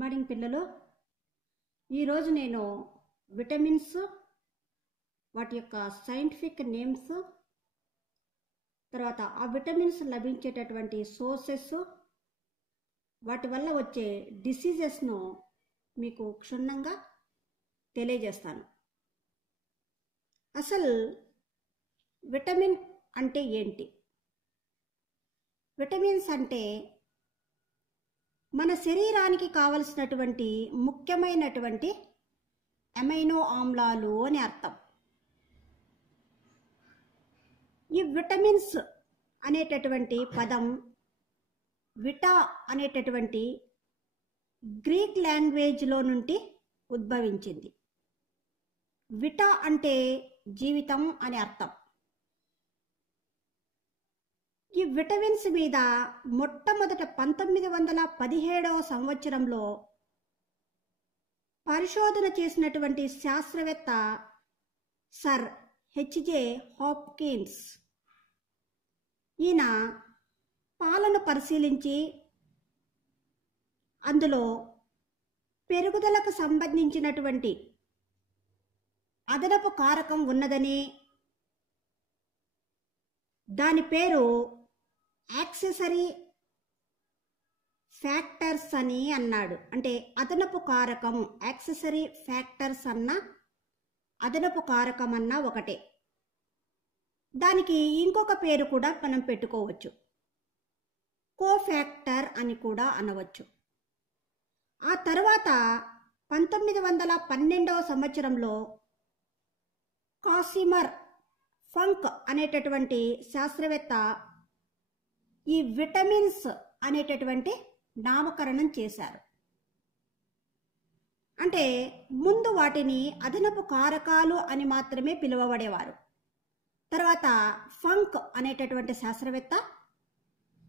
Morning పిల్లలు. ఈరోజు నేను విటమిన్స్, వాటి యొక్క సైంటిఫిక్ నేమ్స్, తర్వాత ఆ విటమిన్స్ లభించేటటువంటి సోర్సెస్, వాటి వల్ల వచ్చే డిసీజెస్ను మీకు క్షుణ్ణంగా తెలియజేస్తాను. అసలు విటమిన్ అంటే ఏంటి? విటమిన్స్ అంటే మన శరీరానికి కావలసినటువంటి ముఖ్యమైనటువంటి అమైనో ఆమ్లాలు అని అర్థం. ఈ విటమిన్స్ అనేటటువంటి పదం విటా అనేటటువంటి గ్రీక్ లాంగ్వేజ్లో నుండి ఉద్భవించింది. విటా అంటే జీవితం అని అర్థం. ఈ విటమిన్స్ మీద మొట్టమొదట 1917వ సంవత్సరంలో పరిశోధన చేసినటువంటి శాస్త్రవేత్త సర్ హెచ్జే హాప్కిన్స్, ఈయన పాలను పరిశీలించి అందులో పెరుగుదలకు సంబంధించినటువంటి అదనపు కారకం ఉన్నదని, దాని పేరు యాక్సెసరీ ఫ్యాక్టర్స్ అని అన్నాడు. అంటే అదనపు కారకం, యాక్సెసరీ ఫ్యాక్టర్స్ అన్న అదనపు కారకం అన్న ఒకటే. దానికి ఇంకొక పేరు కూడా మనం పెట్టుకోవచ్చు, కోఫ్యాక్టర్ అని కూడా అనవచ్చు. ఆ తర్వాత 1912వ సంవత్సరంలో కాసిమర్ ఫంక్ అనేటటువంటి శాస్త్రవేత్త ఈ విటమిన్స్ అనేటటువంటి నామకరణం చేశారు. అంటే ముందు వాటిని అదనపు కారకాలు అని మాత్రమే పిలువబడేవారు. తర్వాత ఫంక్ అనేటటువంటి శాస్త్రవేత్త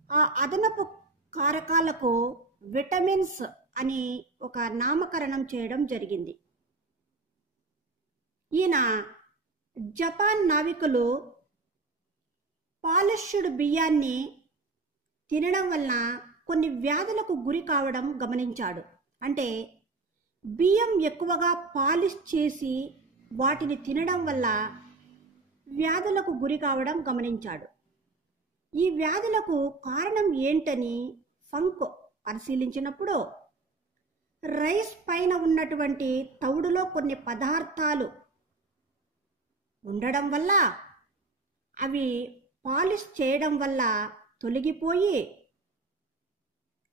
ఆ అదనపు కారకాలకు విటమిన్స్ అని ఒక నామకరణం చేయడం జరిగింది. ఈయన జపాన్ నావికులు పాలిష్డ్ బియ్యాన్ని తినడం వలన కొన్ని వ్యాధులకు గురి కావడం గమనించాడు. అంటే బియ్యం ఎక్కువగా పాలిష్ చేసి వాటిని తినడం వల్ల వ్యాధులకు గురి కావడం గమనించాడు. ఈ వ్యాధులకు కారణం ఏంటని ఫంక్ పరిశీలించినప్పుడు రైస్ పైన ఉన్నటువంటి తవుడులో కొన్ని పదార్థాలు ఉండడం వల్ల అవి పాలిష్ చేయడం వల్ల తొలగిపోయి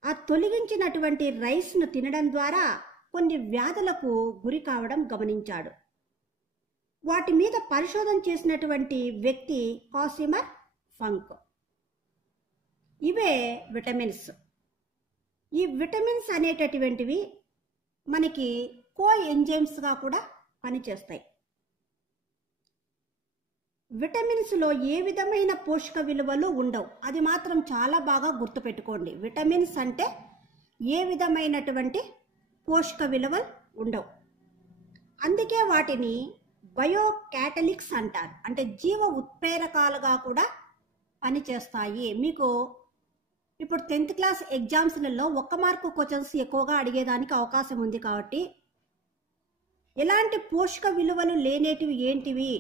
ఆ తొలగించినటువంటి రైస్ను తినడం ద్వారా కొన్ని వ్యాధులకు గురి కావడం గమనించాడు. వాటి మీద పరిశోధన చేసినటువంటి వ్యక్తి కాసిమర్ ఫంక్. ఇవే విటమిన్స్. ఈ విటమిన్స్ అనేటటువంటివి మనకి కో ఎంజైమ్స్గా కూడా పనిచేస్తాయి. విటమిన్స్లో ఏ విధమైన పోషక విలువలు ఉండవు, అది మాత్రం చాలా బాగా గుర్తుపెట్టుకోండి. విటమిన్స్ అంటే ఏ విధమైనటువంటి పోషక విలువలు ఉండవు. అందుకే వాటిని బయో క్యాటలిక్స్ అంటారు. అంటే జీవ ఉత్ప్రేరకాలుగా కూడా పనిచేస్తాయి. మీకు ఇప్పుడు 10th క్లాస్ ఎగ్జామ్స్లలో 1 మార్కు క్వశ్చన్స్ ఎక్కువగా అడిగేదానికి అవకాశం ఉంది. కాబట్టి ఎలాంటి పోషక విలువలు లేనేటివి ఏంటివి,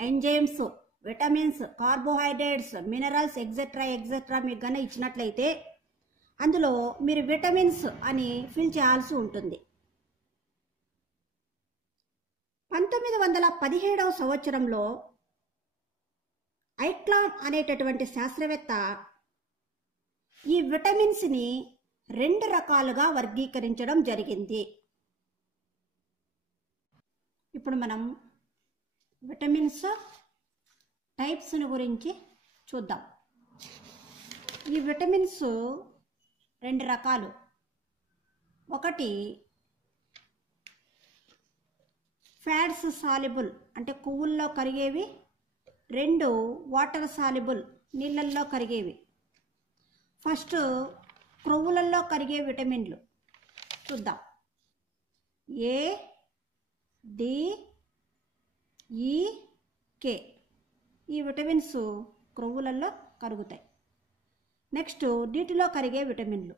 ఎంజైమ్స్, విటమిన్స్, కార్బోహైడ్రేట్స్, మినరల్స్ ఎగ్జెట్రా మీకు గన ఇచ్చినట్లయితే అందులో మీరు విటమిన్స్ అని ఫిల్ చేయాల్సి ఉంటుంది. 1917వ సంవత్సరంలో ఐక్లామ్ అనేటటువంటి శాస్త్రవేత్త ఈ విటమిన్స్ని 2 రకాలుగా వర్గీకరించడం జరిగింది. ఇప్పుడు మనం విటమిన్స్ టైప్స్ గురించి చూద్దాం. ఈ విటమిన్స్ 2 రకాలు. ఒకటి ఫ్యాట్స్ సాల్యుబుల్ అంటే కొవ్వుల్లో కరిగేవి, 2 వాటర్ సాల్యుబుల్ నీళ్ళల్లో కరిగేవి. ఫస్ట్ క్రొవ్వులలో కరిగే విటమిన్లు చూద్దాం. ఏ, డి, ఈ, కే ఈ విటమిన్స్ క్రొవ్వులలో కరుగుతాయి. నెక్స్ట్ నీటిలో కరిగే విటమిన్లు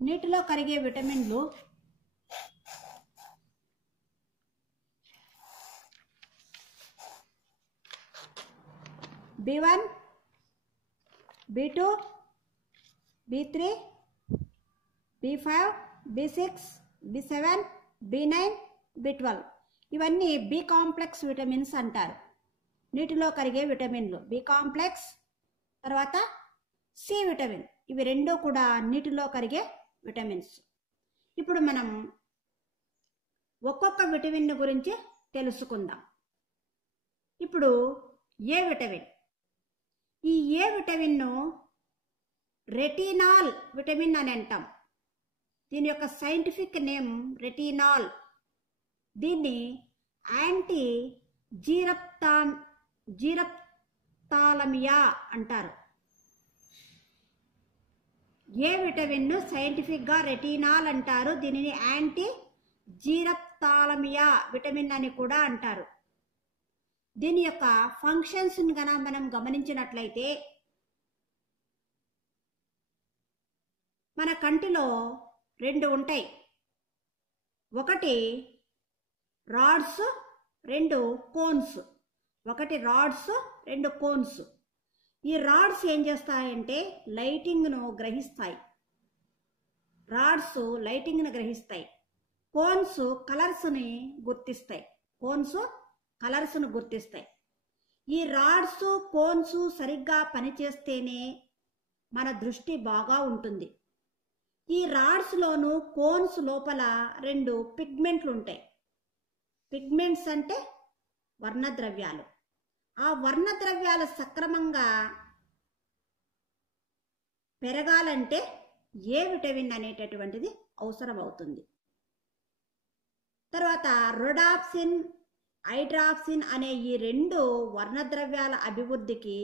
నీటిలో కరిగే విటమిన్లు B1, B2, B3, B5, B6, B7, B9, B12 ఇవన్నీ బి కాంప్లెక్స్ విటమిన్స్ అంటారు. నీటిలో కరిగే విటమిన్లు బి కాంప్లెక్స్, తర్వాత సి విటమిన్, ఇవి రెండూ కూడా నీటిలో కరిగే విటమిన్స్. ఇప్పుడు మనం ఒక్కొక్క విటమిన్ గురించి తెలుసుకుందాం. ఇప్పుడు ఏ విటమిన్, ఈ ఏ విటమిన్ను రెటినాల్ విటమిన్ అని అంటాం. దీని యొక్క సైంటిఫిక్ నేమ్ రెటినాల్. దీన్ని యాంటీ జీరప్థాలమియా అంటారు. ఏ విటమిన్ను సైంటిఫిక్గా రెటినాల్ అంటారు. దీనిని యాంటీ జీరప్థాలమియా విటమిన్ అని కూడా అంటారు. దీని యొక్క ఫంక్షన్స్ గన మనం గమనించినట్లయితే మన కంటిలో రెండు ఉంటాయి. ఒకటి రాడ్స్, రెండు కోన్స్. ఒకటి రాడ్స్, రెండు కోన్స్. ఈ రాడ్స్ ఏం చేస్తాయంటే లైటింగ్ను గ్రహిస్తాయి. రాడ్స్ లైటింగ్ను గ్రహిస్తాయి. కోన్స్ కలర్స్ని గుర్తిస్తాయి. కోన్స్ కలర్స్ను గుర్తిస్తాయి. ఈ రాడ్స్ కోన్స్ సరిగ్గా పనిచేస్తేనే మన దృష్టి బాగా ఉంటుంది. ఈ రాడ్స్లోను కోన్స్ లోపల రెండు పిగ్మెంట్లు ఉంటాయి. పిగ్మెంట్స్ అంటే వర్ణద్రవ్యాలు. ఆ వర్ణద్రవ్యాలు సక్రమంగా పెరగాలంటే ఏ విటమిన్ అనేటటువంటిది అవసరం అవుతుంది. తర్వాత రొడాప్సిన్, ఐడ్రాప్సిన్ అనే ఈ రెండు వర్ణద్రవ్యాల అభివృద్ధికి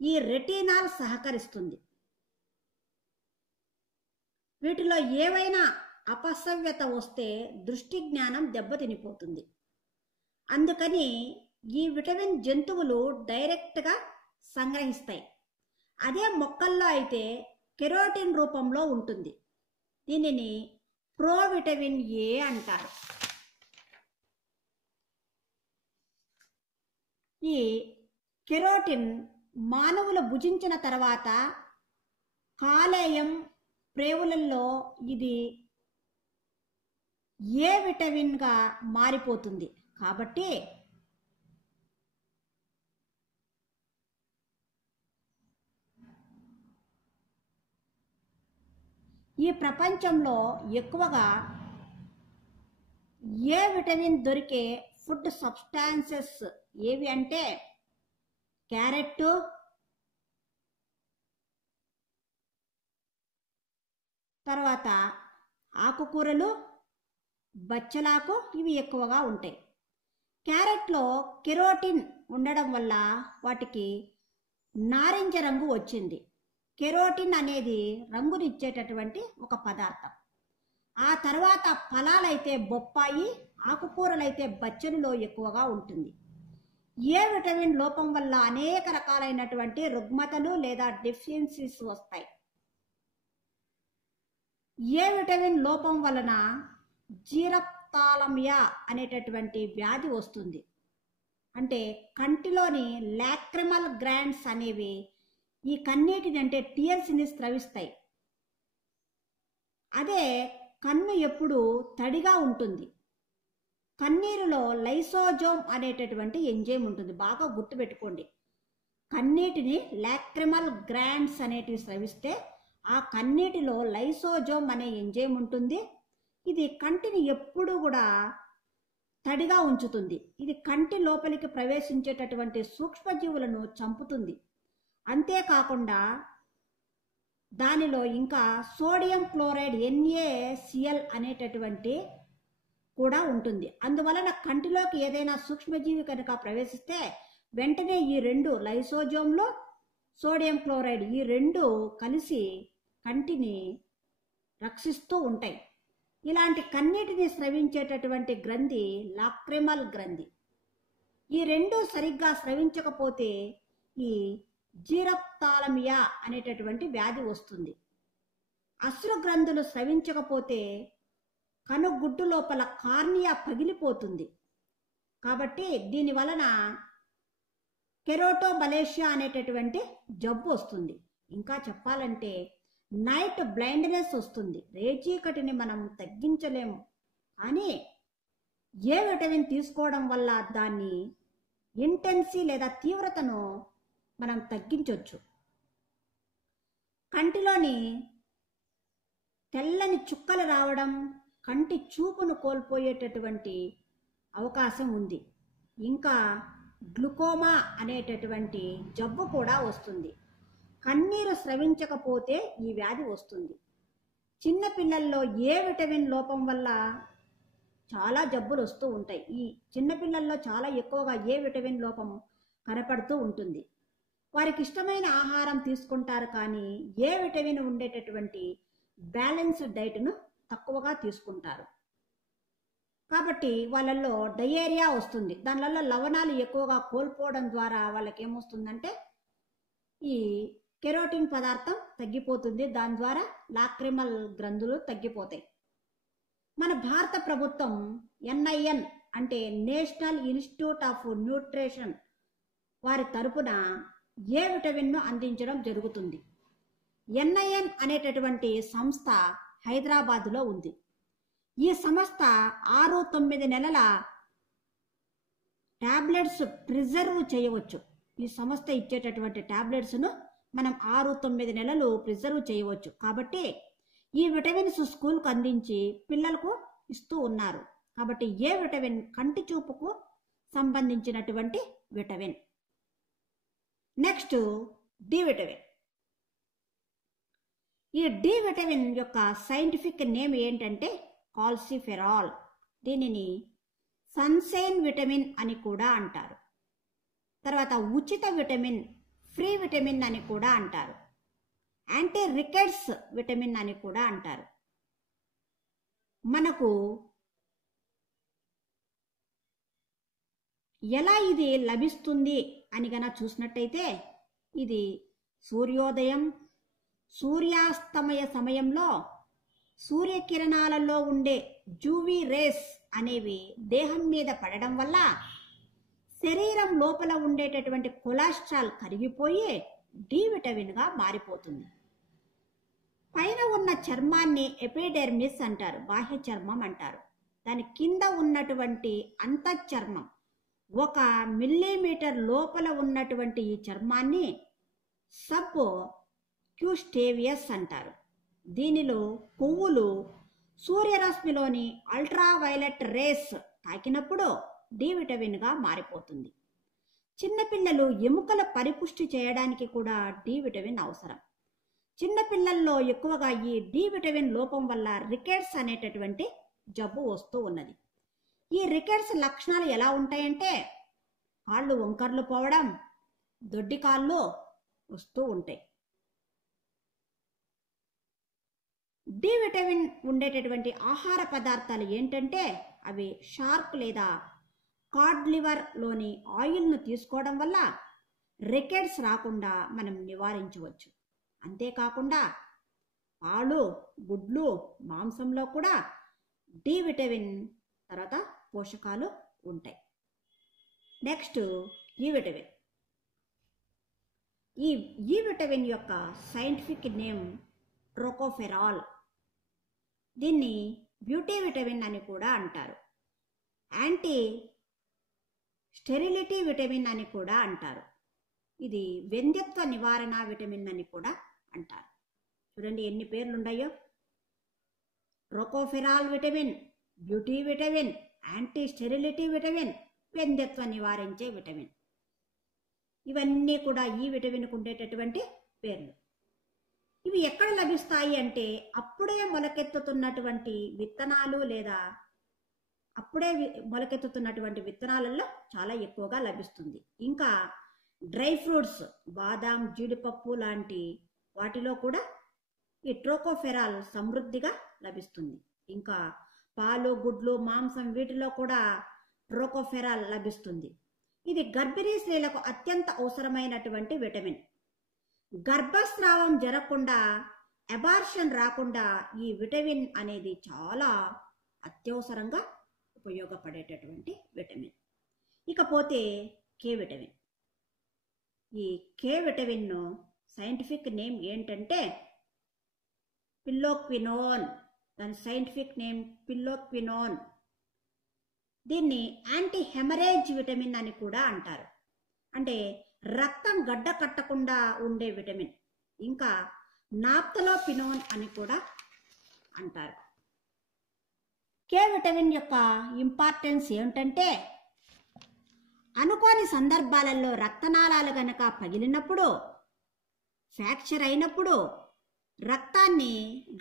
ఈ రెటినాల్ సహకరిస్తుంది. వీటిలో ఏవైనా అపసవ్యత వస్తే దృష్టి జ్ఞానం దెబ్బతినిపోతుంది. అందుకని ఈ విటమిన్ జంతువులు డైరెక్ట్గా సంగ్రహిస్తాయి. అదే మొక్కల్లో అయితే కెరోటిన్ రూపంలో ఉంటుంది. దీనిని ప్రోవిటమిన్ ఏ అంటారు. ఈ కెరోటిన్ మానవులు భుజించిన తర్వాత కాలేయం, ప్రేవులలో ఇది ఏ విటమిన్గా మారిపోతుంది. కాబట్టి ఈ ప్రపంచంలో ఎక్కువగా ఏ విటమిన్ దొరికే ఫుడ్ సబ్స్టాన్సెస్ ఏవి అంటే క్యారెట్, తర్వాత ఆకుకూరలు, బచ్చలాకు, ఇవి ఎక్కువగా ఉంటాయి. క్యారెట్లో కెరోటిన్ ఉండడం వల్ల వాటికి నారింజ రంగు వచ్చింది. కెరోటిన్ అనేది రంగునిచ్చేటటువంటి ఒక పదార్థం. ఆ తర్వాత ఫలాలైతే బొప్పాయి, ఆకుకూరలైతే బచ్చలిలో ఎక్కువగా ఉంటుంది. ఏ విటమిన్ లోపం వల్ల అనేక రకాలైనటువంటి రుగ్మతలు లేదా డెఫిషియన్సీస్ వస్తాయి. ఏ విటమిన్ లోపం వలన జీరప్థాలమియా అనేటటువంటి వ్యాధి వస్తుంది. అంటే కంటిలోని లాక్రిమల్ గ్లాండ్స్ అనేవి ఈ కన్నీటిని అంటే టీయర్స్ని స్రవిస్తాయి. అదే కన్ను ఎప్పుడు తడిగా ఉంటుంది. కన్నీరులో లైసోజోమ్ అనేటటువంటి ఎంజైమ్ ఉంటుంది. బాగా గుర్తుపెట్టుకోండి. కన్నీటిని లాక్రిమల్ గ్లాండ్స్ అనేటివి స్రవిస్తే ఆ కన్నీటిలో లైసోజోమ్ అనే ఎంజైమ్ ఉంటుంది. ఇది కంటిని ఎప్పుడు కూడా తడిగా ఉంచుతుంది. ఇది కంటి లోపలికి ప్రవేశించేటటువంటి సూక్ష్మజీవులను చంపుతుంది. అంతేకాకుండా దానిలో ఇంకా సోడియం క్లోరైడ్ NaCl అనేటటువంటి కూడా ఉంటుంది. అందువలన కంటిలోకి ఏదైనా సూక్ష్మజీవి కనుక ప్రవేశిస్తే వెంటనే ఈ రెండు లైసోజోమ్లో సోడియం క్లోరైడ్ ఈ రెండు కలిసి కంటిని రక్షిస్తూ ఉంటాయి. ఇలాంటి కన్నీటిని స్రవించేటటువంటి గ్రంథి లాక్రిమల్ గ్రంథి. ఈ రెండు సరిగ్గా స్రవించకపోతే ఈ జీరప్థాలమియా అనేటటువంటి వ్యాధి వస్తుంది. అశ్రు గ్రంథులు స్రవించకపోతే కనుగుడ్డు లోపల కార్నియా పగిలిపోతుంది. కాబట్టి దీని వలన కెరోటోబలేషియా అనేటటువంటి జబ్బు వస్తుంది. ఇంకా చెప్పాలంటే నైట్ బ్లైండ్నెస్ వస్తుంది. రేచీకటిని మనం తగ్గించలేము, కానీ ఏ విటమిన్ తీసుకోవడం వల్ల దాన్ని ఇంటెన్సీ లేదా తీవ్రతను మనం తగ్గించవచ్చు. కంటిలోని తెల్లని చుక్కలు రావడం, కంటి చూపును కోల్పోయేటటువంటి అవకాశం ఉంది. ఇంకా గ్లూకోమా అనేటటువంటి జబ్బు కూడా వస్తుంది. కన్నీరు స్రవించకపోతే ఈ వ్యాధి వస్తుంది. చిన్న పిల్లల్లో ఏ విటమిన్ లోపం వల్ల చాలా జబ్బులు వస్తూ ఉంటాయి. ఈ చిన్నపిల్లల్లో చాలా ఎక్కువగా ఏ విటమిన్ లోపం కనపడుతూ ఉంటుంది. వారికి ఇష్టమైన ఆహారం తీసుకుంటారు, కానీ ఏ విటమిన్ ఉండేటటువంటి బ్యాలెన్స్డ్ డైట్ను తక్కువగా తీసుకుంటారు. కాబట్టి వాళ్ళల్లో డయేరియా వస్తుంది. దానివల్ల లవణాలు ఎక్కువగా కోల్పోవడం ద్వారా వాళ్ళకి ఏమొస్తుందంటే ఈ కెరోటిన్ పదార్థం తగ్గిపోతుంది. దాని ద్వారా లాక్రిమల్ గ్రంథులు తగ్గిపోతాయి. మన భారత ప్రభుత్వం NIN అంటే నేషనల్ ఇన్స్టిట్యూట్ ఆఫ్ న్యూట్రిషన్ వారి తరపున ఏ విటమిన్ను అందించడం జరుగుతుంది. NIN అనేటటువంటి సంస్థ హైదరాబాదులో ఉంది. ఈ సంస్థ 6-9 నెలల టాబ్లెట్స్ ప్రిజర్వ్ చేయవచ్చు. ఈ సంస్థ ఇచ్చేటటువంటి టాబ్లెట్స్ను మనం 6-9 నెలలు ప్రిజర్వ్ చేయవచ్చు. కాబట్టి ఈ విటమిన్స్ స్కూల్కు అందించి పిల్లలకు ఇస్తూ ఉన్నారు. కాబట్టి ఏ విటమిన్ కంటి చూపుకు సంబంధించినటువంటి విటమిన్. Next D vitamin. ఈ డి విటమిన్ యొక్క సైంటిఫిక్ నేమ్ ఏంటంటే కాల్సిఫెరాల్. దీనిని సన్షైన్ విటమిన్ అని కూడా అంటారు. తర్వాత ఉచిత విటమిన్, ఫ్రీ విటమిన్ అని కూడా అంటారు. యాంటీ రికెట్స్ విటమిన్ అని కూడా అంటారు. మనకు ఎలా ఇది లభిస్తుంది అని గనక చూసినట్టయితే ఇది సూర్యోదయం, సూర్యాస్తమయ సమయంలో సూర్యకిరణాలలో ఉండే యూవీ రేస్ అనేవి దేహం మీద పడడం వల్ల శరీరం లోపల ఉండేటటువంటి కొలెస్ట్రాల్ కరిగిపోయి డి విటమిన్గా మారిపోతుంది. పైన ఉన్న చర్మాన్ని ఎపిడెర్మిస్ అంటారు, బాహ్య చర్మం అంటారు. దాని కింద ఉన్నటువంటి అంతఃచర్మం 1 మిల్లీమీటర్ లోపల ఉన్నటువంటి ఈ చర్మాన్ని సబ్ క్యూస్టేవియస్ అంటారు. దీనిలో కొవ్వులు సూర్యరశ్మిలోని అల్ట్రావైలెట్ రేస్ తాకినప్పుడు డి విటమిన్గా మారిపోతుంది. చిన్నపిల్లలు ఎముకల పరిపుష్టి చేయడానికి కూడా డి విటమిన్ అవసరం. చిన్నపిల్లల్లో ఎక్కువగా ఈ డి విటమిన్ లోపం వల్ల రికెట్స్ అనేటటువంటి జబ్బు వస్తూ ఉన్నది. ఈ రికెట్స్ లక్షణాలు ఎలా ఉంటాయంటే కాళ్ళు వంకర్లు పోవడం, దొడ్డి కాళ్ళు వస్తూ ఉంటాయి. డి విటమిన్ ఉండేటటువంటి ఆహార పదార్థాలు ఏంటంటే అవి షార్క్ లేదా కాడ్ లివర్ లోని ఆయిల్ను తీసుకోవడం వల్ల రికెట్స్ రాకుండా మనం నివారించవచ్చు. అంతేకాకుండా పాలు, గుడ్లు, మాంసంలో కూడా డి విటమిన్ తర్వాత పోషకాలు ఉంటాయి. నెక్స్ట్ ఈ విటమిన్. ఈ విటమిన్ యొక్క సైంటిఫిక్ నేమ్ ట్రోకోఫెరాల్. దీన్ని బ్యూటీ విటమిన్ అని కూడా అంటారు. యాంటీ స్టెరిలిటీ విటమిన్ అని కూడా అంటారు. ఇది వ్యంధ్యత్వ నివారణ విటమిన్ అని కూడా అంటారు. చూడండి ఎన్ని పేర్లు ఉన్నాయో. Tocopherol vitamin, beauty vitamin, anti sterility vitamin, వ్యంధ్యత్వ నివారించే విటమిన్. ఇవన్నీ కూడా ఈ విటమిన్కు ఉండేటటువంటి పేర్లు. ఇవి ఎక్కడ లభిస్తాయి అంటే అప్పుడే మొలకెత్తుతున్నటువంటి విత్తనాలు లేదా అప్పుడే మొలకెత్తుతున్నటువంటి విత్తనాలలో చాలా ఎక్కువగా లభిస్తుంది. ఇంకా డ్రై ఫ్రూట్స్, బాదాం, జీడిపప్పు లాంటి వాటిలో కూడా ఈ ట్రోకోఫెరాల్ సమృద్ధిగా లభిస్తుంది. ఇంకా పాలు, గుడ్లు, మాంసం వీటిలో కూడా ట్రోకోఫెరాల్ లభిస్తుంది. ఇది గర్భిణీ స్త్రీలకు అత్యంత అవసరమైనటువంటి విటమిన్. గర్భస్రావం జరగకుండా అబార్షన్ రాకుండా ఈ విటమిన్ అనేది చాలా అత్యవసరంగా ఉపయోగపడేటటువంటి విటమిన్. ఇకపోతే కే విటమిన్. ఈ కే విటమిన్ సైంటిఫిక్ నేమ్ ఏంటంటే పిల్లోక్వినోన్. దాని సైంటిఫిక్ నేమ్ పిల్లోక్వినోన్. దీన్ని యాంటీ హెమరేజ్ విటమిన్ అని కూడా అంటారు. అంటే రక్తం గడ్డ కట్టకుండా ఉండే విటమిన్. ఇంకా నాప్తలోపినోన్ అని కూడా అంటారు. కే విటమిన్ యొక్క ఇంపార్టెన్స్ ఏమిటంటే అనుకోని సందర్భాలలో రక్తనాళాలు గనక పగిలినప్పుడు, ఫ్రాక్చర్ అయినప్పుడు రక్తాన్ని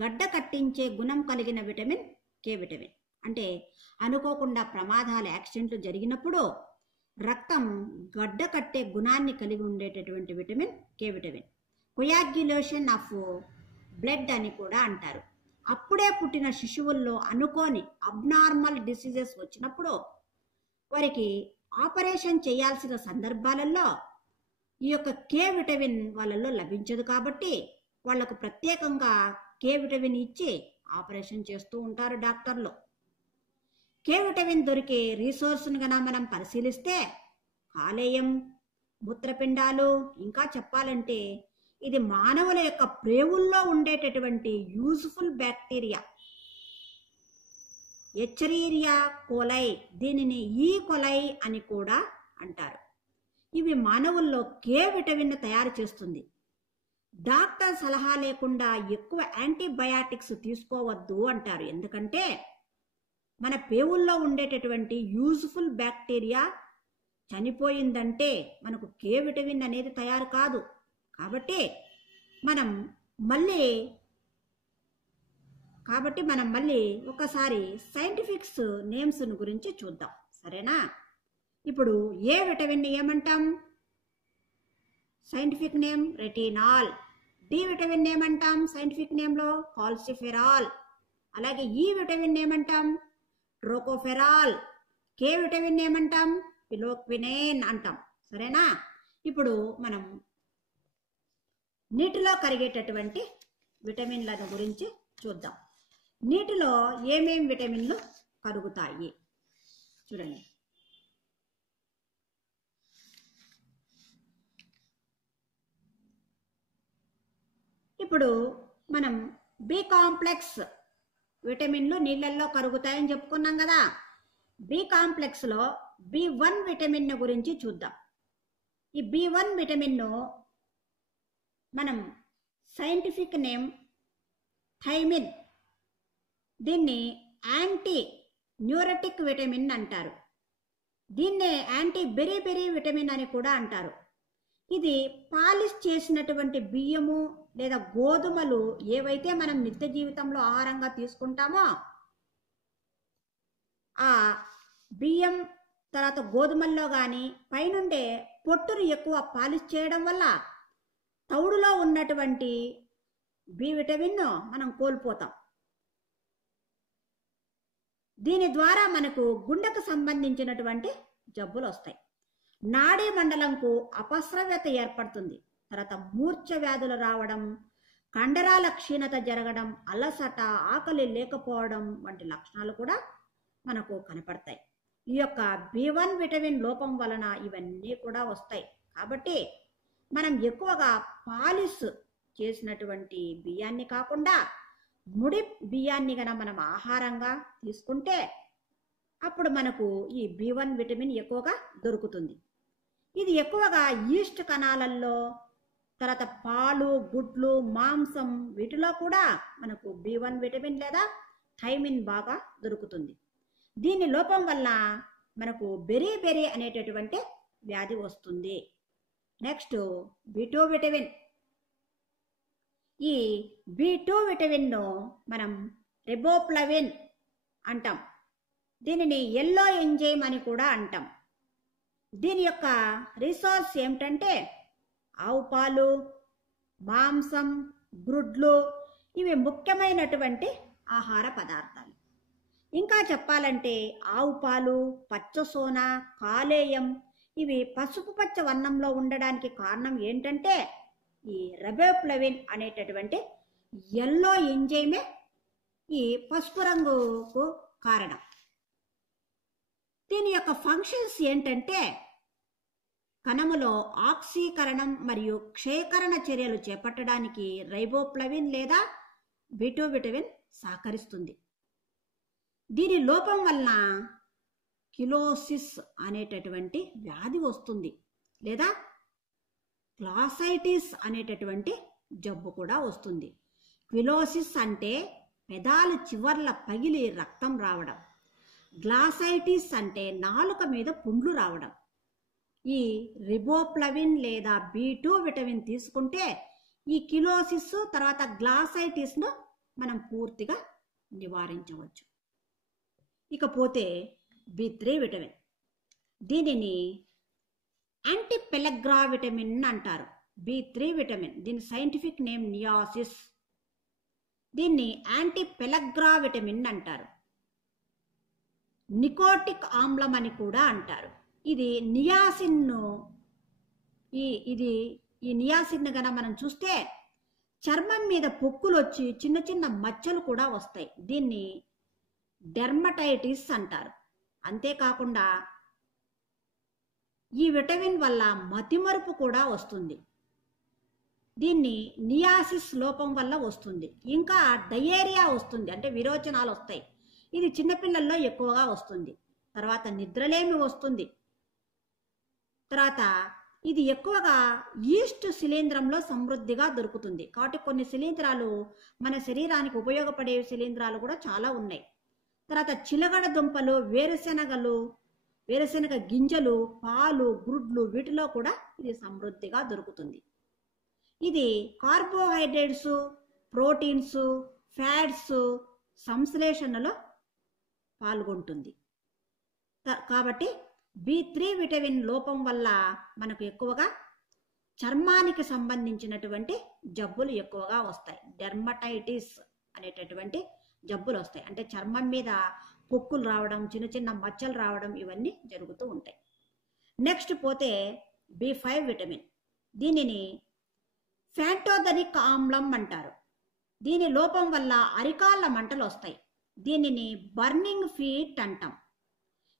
గడ్డ కట్టించే గుణం కలిగిన విటమిన్ కే విటమిన్. అంటే అనుకోకుండా ప్రమాదాలు, యాక్సిడెంట్లు జరిగినప్పుడు రక్తం గడ్డ కట్టే గుణాన్ని కలిగి ఉండేటటువంటి vitamin K vitamin. Coagulation of blood అని కూడా అంటారు. అప్పుడే పుట్టిన శిశువుల్లో అనుకోని అబ్నార్మల్ డిసీజెస్ వచ్చినప్పుడు వారికి ఆపరేషన్ చేయాల్సిన సందర్భాలలో ఈ యొక్క కే విటమిన్ వాళ్ళలో లభించదు. కాబట్టి వాళ్లకు ప్రత్యేకంగా కే విటమిన్ ఇచ్చి ఆపరేషన్ చేస్తూ ఉంటారు డాక్టర్లు. కే విటమిన్ దొరికే రీసోర్స్ను గన మనం పరిశీలిస్తే కాలేయం, మూత్రపిండాలు, ఇంకా చెప్పాలంటే ఇది మానవుల యొక్క ప్రేవుల్లో ఉండేటటువంటి యూజ్ఫుల్ బ్యాక్టీరియా ఎచ్చరీరియా కోలై, దీనిని ఈ కొలై అని కూడా అంటారు. ఇవి మానవుల్లో కే విటమిన్ తయారు చేస్తుంది. డాక్టర్ సలహా లేకుండా ఎక్కువ యాంటీబయాటిక్స్ తీసుకోవద్దు అంటారు. ఎందుకంటే మన పేవుల్లో ఉండేటటువంటి యూజ్ఫుల్ బ్యాక్టీరియా చనిపోయిందంటే మనకు కే విటమిన్ అనేది తయారు కాదు. కాబట్టి మనం మళ్ళీ ఒకసారి సైంటిఫిక్స్ నేమ్స్ గురించి చూద్దాం, సరేనా? ఇప్పుడు ఏ విటమిన్ ఏమంటాం? Scientific name retinol. D vitamin ఏమంటాం సైంటిఫిక్ నేమ్లో? కాల్సిఫెరాల్. అలాగే ఈ విటమిన్ ఏమంటాం? ట్రోకోఫెరాల్. కే విటమిన్ ఏమంటాం? పిలోక్వినేన్ అంటాం, సరేనా? ఇప్పుడు మనం నీటిలో కరిగేటటువంటి విటమిన్లను గురించి చూద్దాం. నీటిలో ఏమేం విటమిన్లు కరుగుతాయి చూడండి. ఇప్పుడు మనం బి కాంప్లెక్స్ విటమిన్లు నీళ్ళల్లో కరుగుతాయని చెప్పుకున్నాం కదా. బి కాంప్లెక్స్ లో B1 విటమిన్ గురించి చూద్దాం. ఈ B1 విటమిన్ మనం సైంటిఫిక్ నేమ్ థైమిన్. దీన్ని యాంటీ న్యూరటిక్ విటమిన్ అంటారు. దీన్నే యాంటీ బెరీ విటమిన్ అని కూడా అంటారు. ఇది పాలిష్ చేసినటువంటి బియ్యము లేదా గోధుమలు ఏవైతే మనం నిత్య జీవితంలో ఆహారంగా తీసుకుంటామో ఆ బియ్యం తర్వాత గోధుమల్లో కానీ పైనుండే పొట్టును ఎక్కువ పాలిష్ చేయడం వల్ల తౌడులో ఉన్నటువంటి బి విటమిన్ మనం కోల్పోతాం. దీని ద్వారా మనకు గుండెకు సంబంధించినటువంటి జబ్బులు వస్తాయి. నాడీ మండలంకు అపస్రవ్యత ఏర్పడుతుంది. తర్వాత మూర్ఛ వ్యాధులు రావడం, కండరాల క్షీణత జరగడం, అలసట, ఆకలి లేకపోవడం వంటి లక్షణాలు కూడా మనకు కనపడతాయి. ఈ యొక్క B1 విటమిన్ లోపం వలన ఇవన్నీ కూడా వస్తాయి. కాబట్టి మనం ఎక్కువగా పాలిష్ చేసినటువంటి బియ్యాన్ని కాకుండా ముడి బియ్యాన్ని గన మనం ఆహారంగా తీసుకుంటే అప్పుడు మనకు ఈ B1 విటమిన్ ఎక్కువగా దొరుకుతుంది. ఇది ఎక్కువగా ఈస్ట్ కణాలలో, తర్వాత పాలు, గుడ్లు, మాంసం వీటిలో కూడా మనకు B1 విటమిన్ లేదా థైమిన్ బాగా దొరుకుతుంది. దీని లోపం వల్ల మనకు బెరీ అనేటటువంటి వ్యాధి వస్తుంది. Next B2 vitamin. ఈ B2 విటమిన్ను మనం రిబోఫ్లవిన్ అంటాం. దీనిని ఎల్లో ఎంజైమ్ అని కూడా అంటాం. దీని యొక్క రిసోర్స్ ఏమిటంటే ఆవు పాలు, మాంసం, గ్రుడ్లు ఇవి ముఖ్యమైనటువంటి ఆహార పదార్థాలు. ఇంకా చెప్పాలంటే ఆవు పాలు, పచ్చ సోన, కాలేయం ఇవి పసుపు పచ్చ వర్ణంలో ఉండడానికి కారణం ఏంటంటే ఈ రిబోఫ్లవిన్ అనేటటువంటి ఎల్లో ఎంజైమే ఈ పసుపు రంగుకు కారణం. దీని యొక్క ఫంక్షన్స్ ఏంటంటే కణములో ఆక్సీకరణం మరియు క్షయకరణ చర్యలు చేపట్టడానికి రైబోఫ్లవిన్ లేదా బిటోవిటమిన్ సహకరిస్తుంది. దీని లోపం వలన కిలోసిస్ అనేటటువంటి వ్యాధి వస్తుంది లేదా గ్లాసైటిస్ అనేటటువంటి జబ్బు కూడా వస్తుంది. క్విలోసిస్ అంటే పెదాలు చివర్ల పగిలి రక్తం రావడం. గ్లాసైటిస్ అంటే నాలుక మీద పుండ్లు రావడం. ఈ రిబోఫ్లవిన్ లేదా B2 విటమిన్ తీసుకుంటే ఈ కిలోసిస్ తర్వాత గ్లాసైటిస్ను మనం పూర్తిగా నివారించవచ్చు. ఇకపోతే B3 విటమిన్, దీనిని యాంటీపెలగ్రా విటమిన్ అంటారు. B3 విటమిన్ దీని సైంటిఫిక్ నేమ్ నియాసిస్. దీన్ని యాంటీపెలగ్రా విటమిన్ అంటారు. నికోటిక్ ఆమ్లం అని కూడా అంటారు. ఇది నియాసిన్ను ఈ నియాసిన్ గన మనం చూస్తే చర్మం మీద పొక్కులు వచ్చి చిన్న చిన్న మచ్చలు కూడా వస్తాయి. దీన్ని డెర్మటైటిస్ అంటారు. అంతేకాకుండా ఈ విటమిన్ వల్ల మతిమరుపు కూడా వస్తుంది. దీన్ని నియాసిస్ లోపం వల్ల వస్తుంది. ఇంకా డయేరియా వస్తుంది, అంటే విరోచనాలు వస్తాయి. ఇది చిన్నపిల్లల్లో ఎక్కువగా వస్తుంది. తర్వాత నిద్రలేమి వస్తుంది. తర్వాత ఇది ఎక్కువగా ఈస్ట్ శిలీంధ్రంలో సమృద్ధిగా దొరుకుతుంది. కాబట్టి కొన్ని శిలీంధ్రాలు మన శరీరానికి ఉపయోగపడే శిలీంధ్రాలు కూడా చాలా ఉన్నాయి. తర్వాత చిలగడ దుంపలు, వేరుశెనగ గింజలు, పాలు, గుడ్లు వీటిలో కూడా ఇది సమృద్ధిగా దొరుకుతుంది. ఇది కార్బోహైడ్రేట్స్, ప్రోటీన్స్, ఫ్యాట్స్ సంశ్లేషణలో పాల్గొంటుంది. కాబట్టి B3 విటమిన్ లోపం వల్ల మనకు ఎక్కువగా చర్మానికి సంబంధించినటువంటి జబ్బులు ఎక్కువగా వస్తాయి. డెర్మటైటిస్ అనేటటువంటి జబ్బులు వస్తాయి. అంటే చర్మం మీద పొక్కులు రావడం, చిన్న చిన్న మచ్చలు రావడం ఇవన్నీ జరుగుతూ ఉంటాయి. నెక్స్ట్ పోతే B5 విటమిన్, దీనిని ఫ్యాంటోథనిక్ ఆమ్లం అంటారు. దీని లోపం వల్ల అరికాళ్ళ మంటలు వస్తాయి. దీనిని బర్నింగ్ ఫీట్ అంటాం.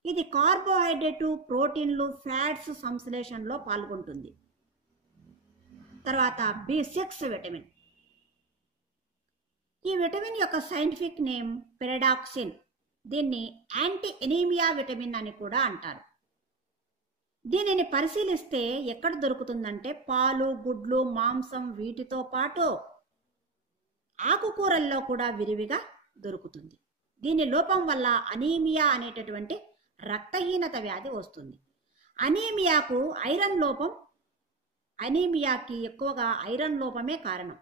ఇది కార్బోహైడ్రేట్, ప్రోటీన్లు, ఫ్యాట్స్ సంశ్లేషణలో పాల్గొంటుంది. తర్వాత B6 విటమిన్, ఈ విటమిన్ యొక్క సైంటిఫిక్ నేమ్ పెరిడాక్సిన్. దీన్ని యాంటీ ఎనీమియా విటమిన్ అని కూడా అంటారు. దీనిని పరిశీలిస్తే ఎక్కడ దొరుకుతుందంటే పాలు, గుడ్లు, మాంసం వీటితో పాటు ఆకుకూరల్లో కూడా విరివిగా దొరుకుతుంది. దీని లోపం వల్ల అనీమియా అనేటటువంటి రక్తహీనత వ్యాధి వస్తుంది. అనీమియాకి ఎక్కువగా ఐరన్ లోపమే కారణం.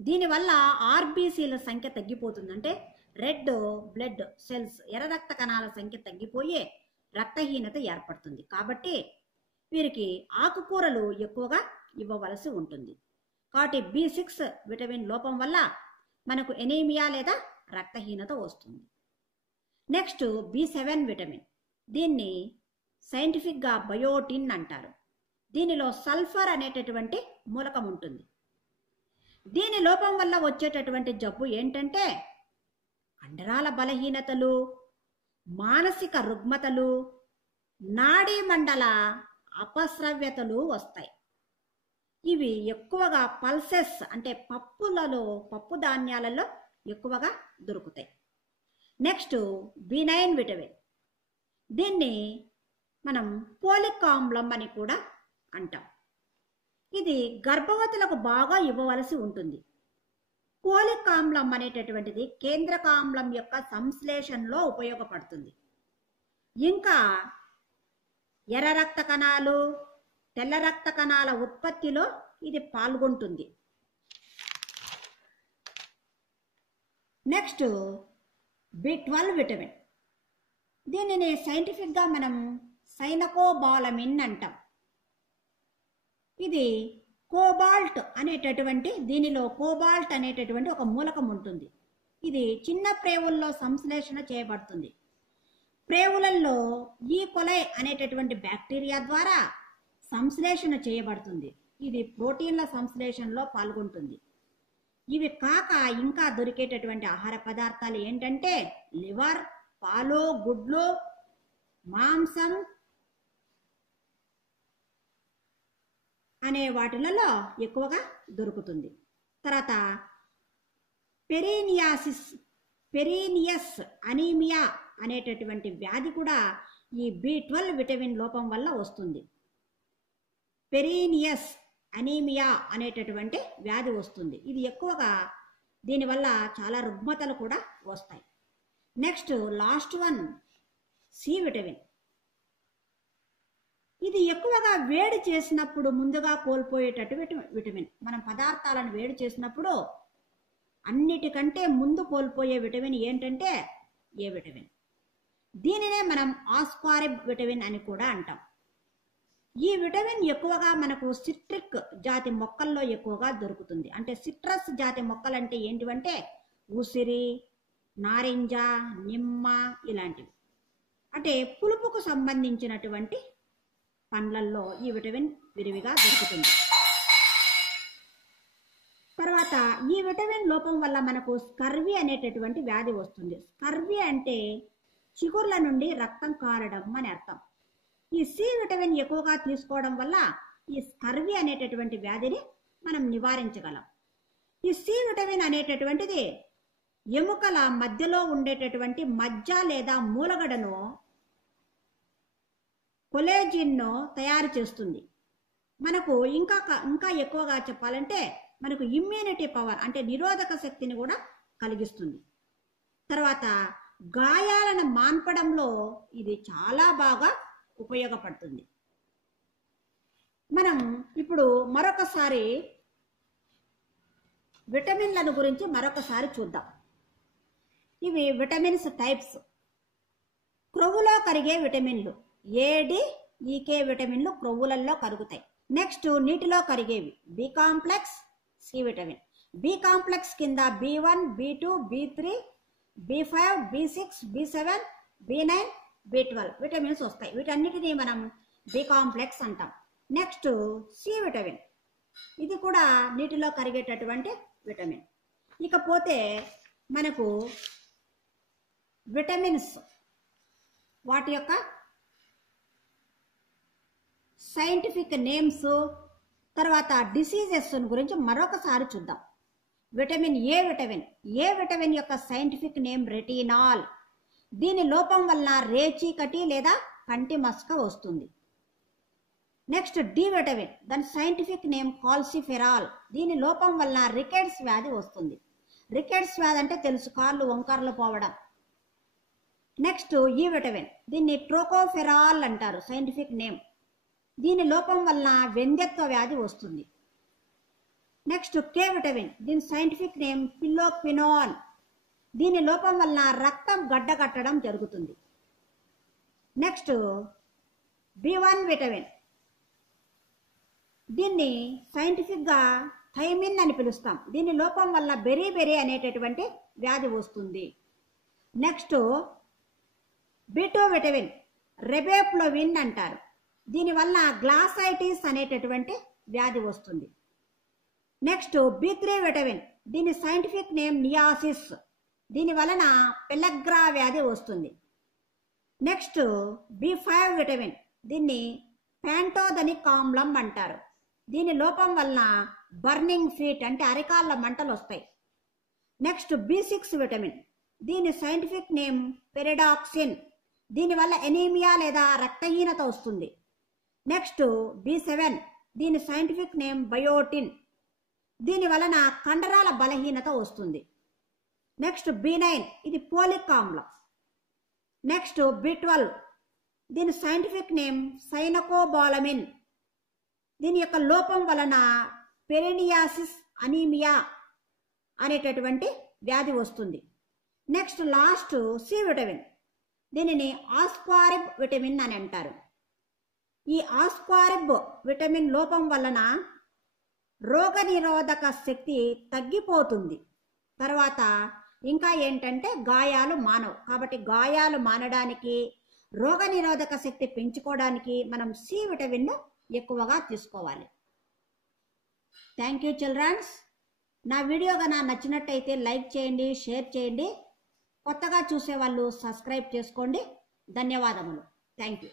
దీనివల్ల ఆర్బీసీల సంఖ్య తగ్గిపోతుంది. అంటే రెడ్ బ్లడ్ సెల్స్, ఎర్ర రక్త కణాల సంఖ్య తగ్గిపోయి రక్తహీనత ఏర్పడుతుంది. కాబట్టి వీరికి ఆకుకూరలు ఎక్కువగా ఇవ్వవలసి ఉంటుంది. కాబట్టి B6 విటమిన్ లోపం వల్ల మనకు ఎనీమియా లేదా రక్తహీనత వస్తుంది. నెక్స్ట్ B7 విటమిన్, దీన్ని సైంటిఫిక్గా బయోటిన్ అంటారు. దీనిలో సల్ఫర్ అనేటటువంటి మూలకం ఉంటుంది. దీని లోపం వల్ల వచ్చేటటువంటి జబ్బు ఏంటంటే కండరాల బలహీనతలు, మానసిక రుగ్మతలు, నాడీ మండల అపస్రవ్యతలు వస్తాయి. ఇవి ఎక్కువగా పల్సెస్ అంటే పప్పు ధాన్యాలలో ఎక్కువగా దొరుకుతాయి. నెక్స్ట్ B9 విటమిన్, దీన్ని మనం పోలిక్ ఆమ్లం అని కూడా అంటాం. ఇది గర్భవతులకు బాగా ఇవ్వవలసి ఉంటుంది. పోలిక్ ఆమ్లం అనేటటువంటిది కేంద్రక ఆమ్లం యొక్క సంశ్లేషణలో ఉపయోగపడుతుంది. ఇంకా ఎర్ర రక్త కణాలు, తెల్ల రక్త కణాల ఉత్పత్తిలో ఇది పాల్గొంటుంది. నెక్స్ట్ B12 విటమిన్, దీనిని సైంటిఫిక్గా మనం సైనకోబాలమిన్ అంటాం. ఇది కోబాల్ట్ అనేటటువంటి దీనిలో కోబాల్ట్ అనేటటువంటి ఒక మూలకం ఉంటుంది. ఇది చిన్న ప్రేవుల్లో సంశ్లేషణ చేయబడుతుంది. ప్రేవులలో ఈకొలై అనేటటువంటి బ్యాక్టీరియా ద్వారా సంశ్లేషణ చేయబడుతుంది. ఇది ప్రోటీన్ల సంశ్లేషణలో పాల్గొంటుంది. ఇవి కాక ఇంకా దొరికేటటువంటి ఆహార పదార్థాలు ఏంటంటే లివర్, పాలు, గుడ్లు, మాంసం అనే వాటిలలో ఎక్కువగా దొరుకుతుంది. తర్వాత పెరీనియస్ అనీమియా అనేటటువంటి వ్యాధి కూడా ఈ B12 విటమిన్ లోపం వల్ల వస్తుంది. పెరీనియస్ అనీమియా అనేటటువంటి వ్యాధి వస్తుంది. ఇది ఎక్కువగా దీనివల్ల చాలా రుగ్మతలు కూడా వస్తాయి. Next last one C vitamin. ఇది ఎక్కువగా వేడి చేసినప్పుడు ముందుగా కోల్పోయేటటువంటి విటమిన్. మనం పదార్థాలను వేడి చేసినప్పుడు అన్నిటికంటే ముందు కోల్పోయే విటమిన్ ఏంటంటే ఏ విటమిన్. దీనినే మనం ఆస్కారిబ్ విటమిన్ అని కూడా అంటాం. ఈ విటమిన్ ఎక్కువగా మనకు సిట్రిక్ జాతి మొక్కల్లో ఎక్కువగా దొరుకుతుంది. అంటే సిట్రస్ జాతి మొక్కలు అంటే ఏంటివంటే ఉసిరి, నారింజ, నిమ్మ ఇలాంటివి. అంటే పులుపుకు సంబంధించినటువంటి పండ్లల్లో ఈ విటమిన్ విరివిగా దొరుకుతుంది. తర్వాత ఈ విటమిన్ లోపం వల్ల మనకు స్కర్వీ అనేటటువంటి వ్యాధి వస్తుంది. స్కర్వీ అంటే చిగుర్ల నుండి రక్తం కారడం అని అర్థం. ఈ సి విటమిన్ ఎక్కువగా తీసుకోవడం వల్ల ఈ స్కర్వీ అనేటటువంటి వ్యాధిని మనం నివారించగలం. ఈ సి విటమిన్ అనేటటువంటిది ఎముకల మధ్యలో ఉండేటటువంటి మజ్జ లేదా మూలగడను కొలేజిన్ను తయారు చేస్తుంది. మనకు ఇంకా ఎక్కువగా చెప్పాలంటే మనకు ఇమ్యూనిటీ పవర్ అంటే నిరోధక శక్తిని కూడా కలిగిస్తుంది. తర్వాత గాయాలను మాన్పడంలో ఇది చాలా బాగా ఉపయోగపడుతుంది. మనం ఇప్పుడు మరొకసారి విటమిన్లను గురించి మరొకసారి చూద్దాం. ఇవి విటమిన్స్ టైప్స్. క్రొవ్వులో కరిగే విటమిన్లు ఏడి, ఈకే విటమిన్లు క్రొవ్వులలో కరుగుతాయి. నెక్స్ట్ నీటిలో కరిగేవి B complex, C vitamin. B complex కింద B1, B2, B3, B5, B6, B7, B9, B12 vitamins వస్తాయి. వీటన్నిటినీ మనం బి కాంప్లెక్స్ అంటాం. Next C vitamin. ఇది కూడా నీటిలో కరిగేటటువంటి విటమిన్. ఇకపోతే మనకు విటమిన్స్ వాటి యొక్క సైంటిఫిక్ నేమ్స్, తర్వాత డిసీజెస్ గురించి మరొకసారి చూద్దాం. Vitamin A vitamin. A vitamin యొక్క సైంటిఫిక్ నేమ్ రెటినాల్. దీని లోపం వల్ల రేచీకటి లేదా కంటి మస్క వస్తుంది. Next D vitamin. దాని సైంటిఫిక్ నేమ్ కాల్సిఫెరాల్. దీని లోపం వల్ల రికెట్స్ వ్యాధి వస్తుంది. రికెట్స్ వ్యాధి అంటే తెలుసు, కాళ్ళు వంకర్లు పోవడం. నెక్స్ట్ ఈ విటమిన్. దీన్ని ట్రోకోఫెరాల్ అంటారు సైంటిఫిక్ నేమ్. దీని లోపం వల్ల వెంధ్యత్వ వ్యాధి వస్తుంది. నెక్స్ట్ కే విటమిన్. దీని సైంటిఫిక్ నేమ్ పిల్లోక్వినోన్. దీని లోపం వల్ల రక్తం గడ్డకట్టడం జరుగుతుంది. Next B1 vitamin. దీన్ని సైంటిఫిక్గా థైమిన్ అని పిలుస్తాం. దీని లోపం వల్ల బెరీ అనేటటువంటి వ్యాధి వస్తుంది. నెక్స్ట్ B2 విటమిన్ రెబేఫ్లోవిన్ అంటారు. దీనివల్ల గ్లాసైటిస్ అనేటటువంటి వ్యాధి వస్తుంది. Next B3 vitamin. దీని సైంటిఫిక్ నేమ్ నియాసిస్. దీని వలన పెల్లగ్రా వ్యాధి వస్తుంది. Next B5 vitamin. దీన్ని ప్యాంటోథనిక్ ఆమ్లం అంటారు. దీని లోపం వలన బర్నింగ్ ఫీట్ అంటే అరికాళ్ళ మంటలు వస్తాయి. Next B6 vitamin. దీని సైంటిఫిక్ నేమ్ పెరిడాక్సిన్. దీనివల్ల ఎనీమియా లేదా రక్తహీనత వస్తుంది. Next B7. దీని సైంటిఫిక్ నేమ్ బయోటిన్. దీని వలన కండరాల బలహీనత వస్తుంది. Next B9. ఇది పోలిక్ ఆమ్లం. Next B12. దీని సైంటిఫిక్ నేమ్ సైనకోబాలమిన్. దీని యొక్క లోపం వలన పెరినియాసిస్ అనీమియా అనేటటువంటి వ్యాధి వస్తుంది. Next last C vitamin. దీనిని ఆస్కారిబ్ విటమిన్ అని అంటారు. ఈ ఆస్కారిబ్ విటమిన్ లోపం వలన రోగనిరోధక శక్తి తగ్గిపోతుంది. తర్వాత ఇంకా ఏంటంటే గాయాలు మానవు. కాబట్టి గాయాలు మానడానికి, రోగనిరోధక శక్తి పెంచుకోవడానికి మనం సి విటమిన్ను ఎక్కువగా తీసుకోవాలి. Thank you childrens. నా వీడియో కనుక నచ్చినట్టయితే లైక్ చేయండి, షేర్ చేయండి. కొత్తగా చూసే వాళ్ళు సబ్స్క్రైబ్ చేసుకోండి. ధన్యవాదములు. Thank you.